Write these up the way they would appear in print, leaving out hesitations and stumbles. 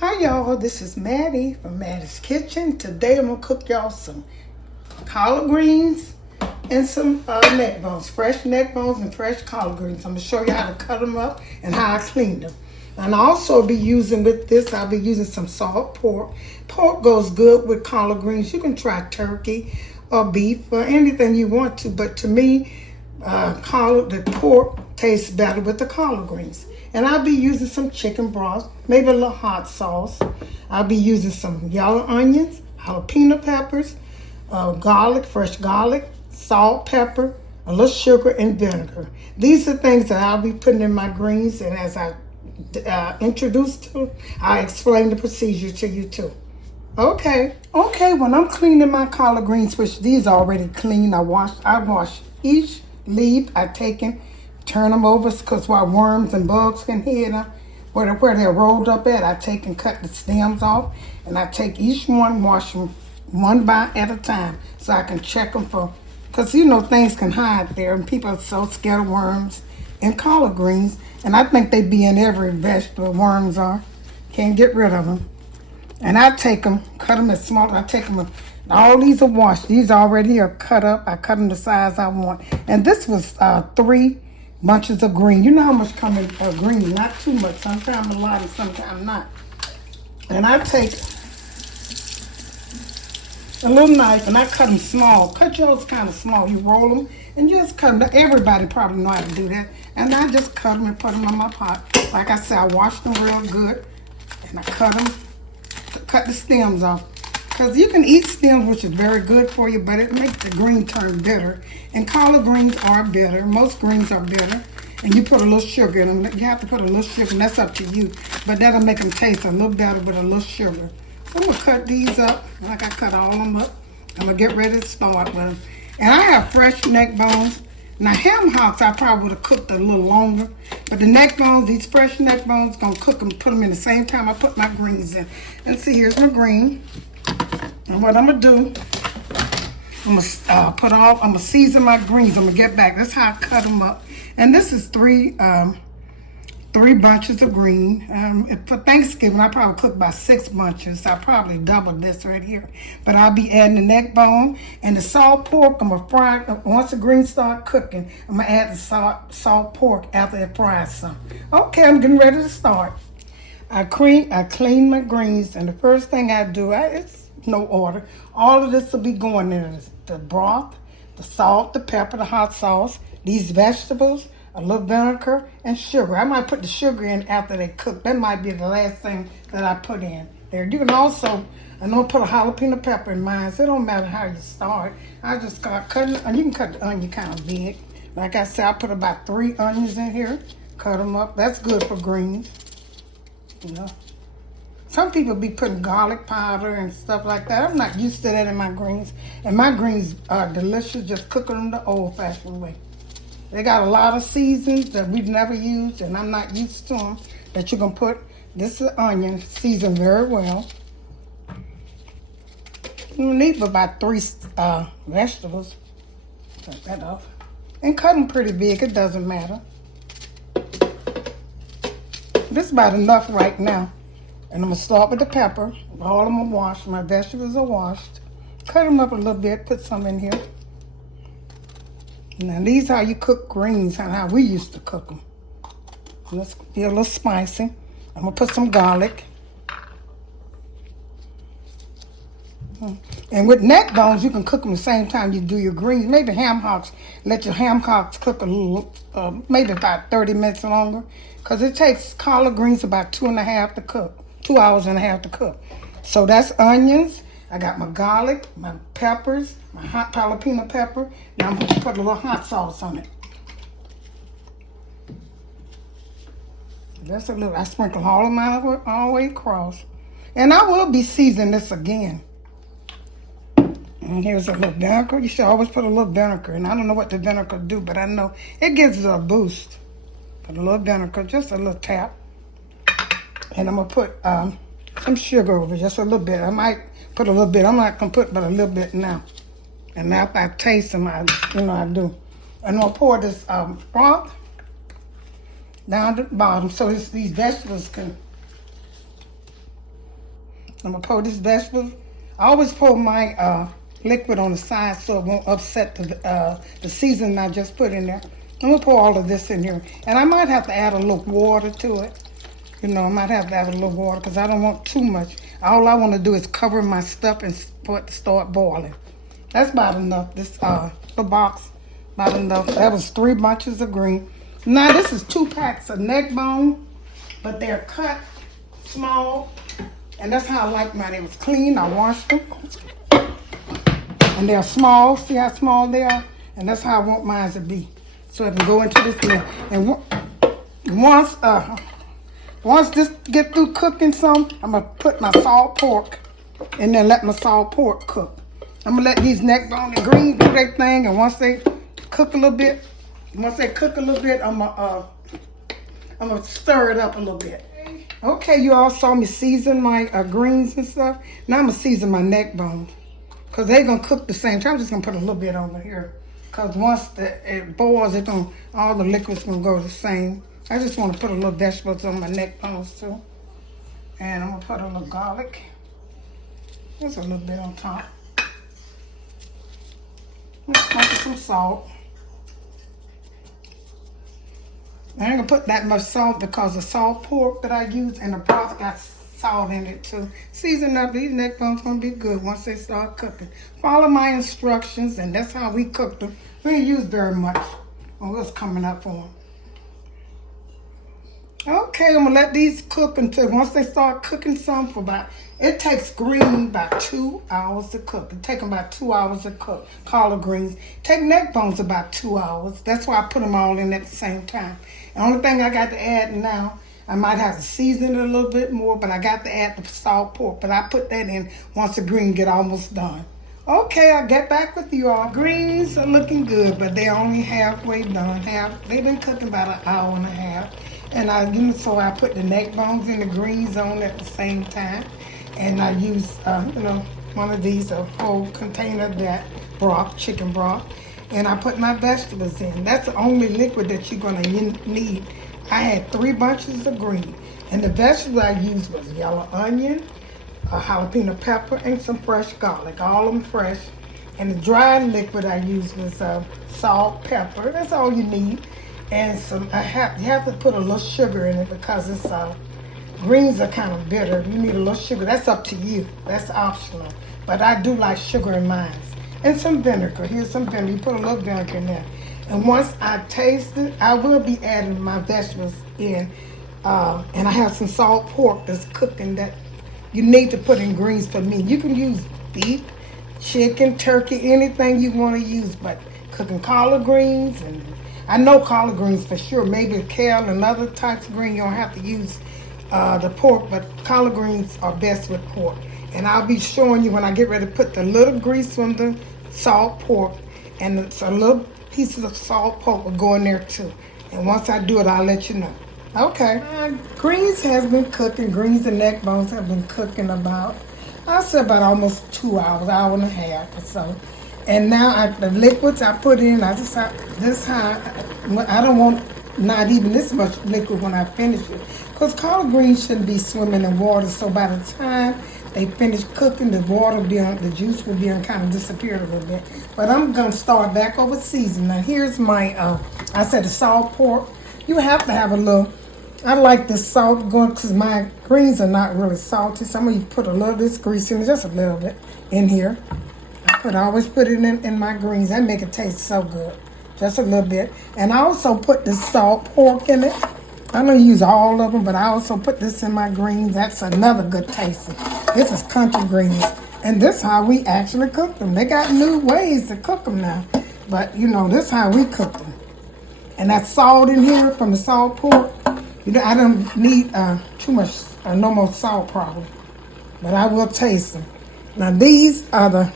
Hi y'all, this is Mattie from Mattie's Kitchen. Today I'm going to cook y'all some collard greens and some neck bones, fresh neck bones and fresh collard greens. I'm going to show you how to cut them up and how I clean them. And I'll also be using with this, I'll be using some salt pork. Pork goes good with collard greens. You can try turkey or beef or anything you want to, but to me, the pork tastes better with the collard greens. And I'll be using some chicken broth, maybe a little hot sauce. I'll be using some yellow onions, jalapeno peppers, garlic, fresh garlic, salt, pepper, a little sugar, and vinegar. These are things that I'll be putting in my greens, and as I introduce to, I explain the procedure to you too. Okay, when I'm cleaning my collard greens, which these are already clean, I wash each leaf. I take and turn them over because while worms and bugs can hit them, where they're rolled up at, I take and cut the stems off, and I take each one, wash them one by at a time so I can check them for, because you know things can hide there, and people are so scared of worms and collard greens, and I think they be in every vegetable. Worms are, can't get rid of them. And I take them, cut them as small. I take them, all these are washed. These already are cut up. I cut them the size I want. And this was 3 bunches of green. You know how much come in green? Not too much. Sometimes a lot and sometimes not. And I take a little knife and I cut them small. Cut yours kind of small. You roll them and you just cut them. Everybody probably know how to do that. And I just cut them and put them in my pot. Like I said, I washed them real good. And I cut them. Cut the stems off, because you can eat stems, which is very good for you, but it makes the green turn bitter. And collard greens are bitter. Most greens are bitter, and you put a little sugar in them. You have to put a little sugar, and that's up to you, but that'll make them taste a little better with a little sugar. So I'm gonna cut these up like I cut all of them up. I'm gonna get ready to start with them. And I have fresh neck bones. Now ham hocks I probably would have cooked a little longer, but the neck bones, these fresh neck bones, gonna cook them, put them in the same time I put my greens in. And see, here's my green. And what I'm gonna do, I'm gonna season my greens. I'm gonna get back. That's how I cut them up. And this is three bunches of green. For Thanksgiving, I probably cook about 6 bunches. I probably double this right here. But I'll be adding the neck bone and the salt pork. I'm gonna fry. Once the greens start cooking, I'm gonna add the salt pork after it fries some. Okay, I'm getting ready to start. I clean my greens, and the first thing I do, it's no order. All of this will be going in the broth, the salt, the pepper, the hot sauce, these vegetables, a little vinegar, and sugar. I might put the sugar in after they cook. That might be the last thing that I put in there. You can also, I know, put a jalapeno pepper in mine, so it don't matter how you start. I just start cutting, and you can cut the onion kind of big. Like I said, I put about 3 onions in here, cut them up. That's good for greens, you know. Some people be putting garlic powder and stuff like that. I'm not used to that in my greens. And my greens are delicious, just cooking them the old-fashioned way. They got a lot of seasons that we've never used, and I'm not used to them, that you can put. This is onion, seasoned very well. You need about 3 vegetables. Cut that off. And cut them pretty big, it doesn't matter. This is about enough right now. And I'm gonna start with the pepper. All of them are washed, my vegetables are washed. Cut them up a little bit, put some in here. Now these how you cook greens, how we used to cook them. Let's be a little spicy. I'm gonna put some garlic. And with neck bones, you can cook them the same time you do your greens. Maybe ham hocks, let your ham hocks cook a little, maybe about 30 minutes longer. Because it takes collard greens about 2.5 to cook, 2 hours and a half to cook. So that's onions. I got my garlic, my peppers, my hot jalapeno pepper. Now I'm going to put a little hot sauce on it. That's a little, I sprinkle all of mine all the way across. And I will be seasoning this again. And here's a little vinegar. You should always put a little vinegar. And I don't know what the vinegar do, but I know it gives it a boost. Put a little vinegar, just a little tap. And I'm going to put some sugar over, just a little bit. I might put a little bit. I'm not going to put but a little bit now. And after I taste them, I do. And I'm going to pour this broth down to the bottom so these vegetables can I'm gonna pour this vegetable. I always pour my liquid on the side so it won't upset the seasoning I just put in there. I'm gonna pour all of this in here, and I might have to add a little water to it. You know, I might have to add a little water because I don't want too much. All I want to do is cover my stuff and for it to start boiling. That's about enough. This the box, about enough. That was 3 bunches of green. Now this is 2 packs of neck bone, but they're cut small, and that's how I like mine. It was clean. I washed them, and they're small. See how small they are, and that's how I want mine to be. So I can go into this mill, and once this get through cooking some, I'm gonna put my salt pork and then let my salt pork cook. I'm gonna let these neck bone and green do their thing, and once they cook a little bit, I'm gonna stir it up a little bit. Okay, you all saw me season my greens and stuff. Now I'm gonna season my neck bones because they're gonna cook the same time. I'm just gonna put a little bit over here because once it boils, all the liquid's gonna go the same. I just want to put a little vegetables on my neck bones too. And I'm going to put a little garlic. Just a little bit on top. Some salt. I ain't going to put that much salt because the salt pork that I use and the broth got salt in it too. Season up, these neck bones going to be good once they start cooking. Follow my instructions, and that's how we cook them. We didn't use very much when we was coming up for them. Okay, I'm gonna let these cook until once they start cooking some for it takes green about 2 hours to cook. It takes them about 2 hours to cook. Collard greens. Take neck bones about 2 hours. That's why I put them all in at the same time. The only thing I got to add now, I might have to season it a little bit more, but I got to add the salt pork. But I put that in once the green get almost done. Okay, I'll get back with you all. Greens are looking good, but they're only halfway done. They've been cooking about an hour and a half. And so I put the neck bones and the greens on at the same time. And I use, one of these, a whole container of that broth, chicken broth. And I put my vegetables in. That's the only liquid that you're gonna need. I had 3 bunches of green. And the vegetables I used was yellow onion, a jalapeno pepper, and some fresh garlic, all of them fresh. And the dry liquid I used was salt, pepper. That's all you need. And you have to put a little sugar in it because it's greens are kind of bitter. You need a little sugar. That's up to you. That's optional. But I do like sugar in mine. And some vinegar. Here's some vinegar. You put a little vinegar in there. And once I taste it, I will be adding my vegetables in. And I have some salt pork that's cooking that you need to put in greens for me. You can use beef, chicken, turkey, anything you want to use. But cooking collard greens, and I know collard greens for sure. Maybe kale and other types of green, you don't have to use the pork, but collard greens are best with pork. And I'll be showing you when I get ready to put the little grease on the salt pork, and it's a little pieces of salt pork will go in there too. And once I do it, I'll let you know. Okay. Greens has been cooking. Greens and neck bones have been cooking about, I'll say about almost 2 hours, hour and a half or so. And now the liquids I put in, I don't want not even this much liquid when I finish it. Because collard greens shouldn't be swimming in water, so by the time they finish cooking, the juice will be kind of disappeared a little bit. But I'm going to start back over seasoning. Now here's my, I said the salt pork. You have to have a little, I like this salt going because my greens are not really salty. So I'm going to put a little of this grease in, just a little bit in here. But I always put it in my greens. That make it taste so good. Just a little bit. And I also put the salt pork in it. I don't use all of them, but I also put this in my greens. That's another good taste. This is country greens. And this is how we actually cook them. They got new ways to cook them now. But, this is how we cook them. And that salt in here from the salt pork, I don't need too much, no more salt probably. But I will taste them. Now these are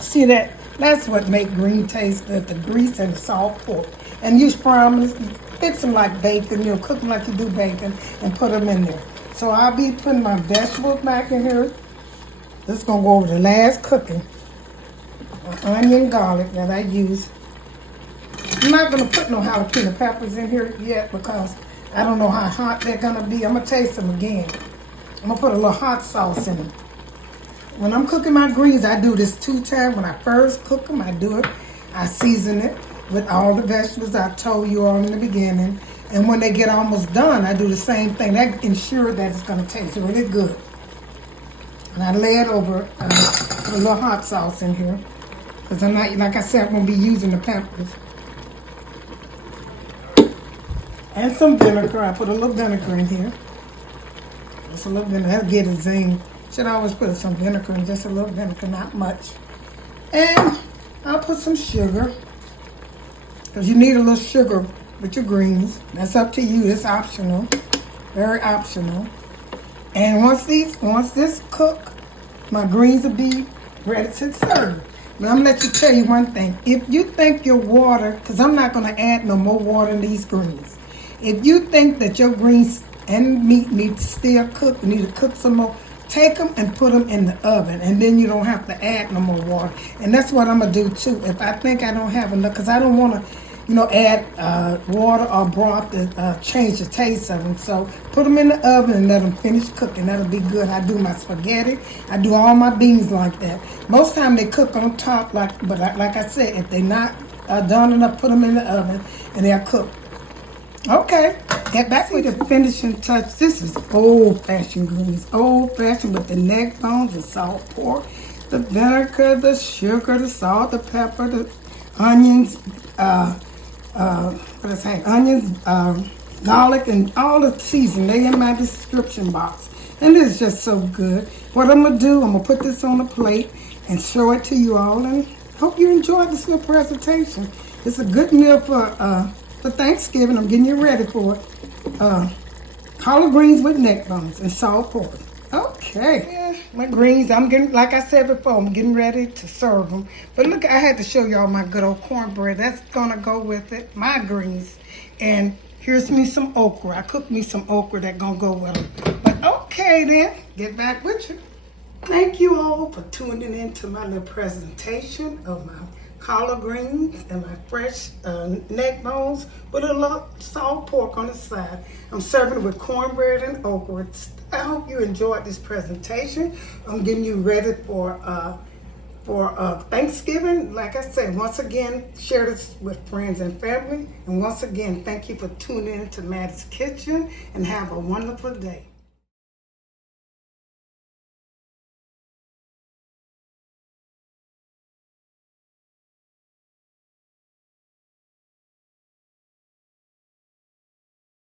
see that's what make green taste good, the grease and the salt pork. And you fry them, fix them like bacon, cook them like you do bacon and put them in there. So I'll be putting my vegetables back in here. This is going to go over the last cooking. Onion, garlic that I use. I'm not going to put no jalapeno peppers in here yet because I don't know how hot they're going to be. I'm going to taste them again. I'm gonna put a little hot sauce in it. When I'm cooking my greens, I do this 2 times. When I first cook them, I do it. I season it with all the vegetables I told you all in the beginning. And when they get almost done, I do the same thing. That ensures that it's gonna taste really good. And I lay it over a little hot sauce in here. Because I'm not, like I said, I'm gonna be using the peppers. And some vinegar. I put a little vinegar in here. Just a little vinegar. That'll get a zing. Should always put some vinegar in, just a little vinegar, not much. And I'll put some sugar. Because you need a little sugar with your greens. That's up to you. It's optional. Very optional. And once this cook, my greens will be ready to serve. But I'm gonna tell you one thing. If you think your water, because I'm not gonna add no more water in these greens. If you think that your greens and meat need to still cook, you need to cook some more, take them and put them in the oven, and then you don't have to add no more water. And that's what I'm gonna do too. If I think I don't have enough, because I don't want to, add water or broth to change the taste of them. So put them in the oven and let them finish cooking. That'll be good. I do my spaghetti. I do all my beans like that. Most time they cook on top, but like I said, if they're not done enough, put them in the oven and they'll cook. Okay, get back with the finishing touch. This is old-fashioned greens. Old-fashioned with the neck bones, the salt pork, the vinegar, the sugar, the salt, the pepper, the onions, garlic, and all the seasoning. They in my description box. And it's just so good. What I'm going to do, I'm going to put this on a plate and show it to you all. And hope you enjoyed this little presentation. It's a good meal for Thanksgiving. I'm getting you ready for it. Collard greens with neck bones and salt pork. Okay. Yeah, my greens, I'm getting, like I said before, I'm getting ready to serve them. But look, I had to show y'all my good old cornbread. That's going to go with it. My greens. And here's me some okra. I cooked me some okra that's going to go with them. But okay then, get back with you. Thank you all for tuning in to my little presentation of my collard greens and my fresh neck bones with a little salt pork on the side. I'm serving it with cornbread and okra. I hope you enjoyed this presentation. I'm getting you ready for Thanksgiving. Like I said, once again, share this with friends and family. And once again, thank you for tuning in to Mattie's Kitchen and have a wonderful day.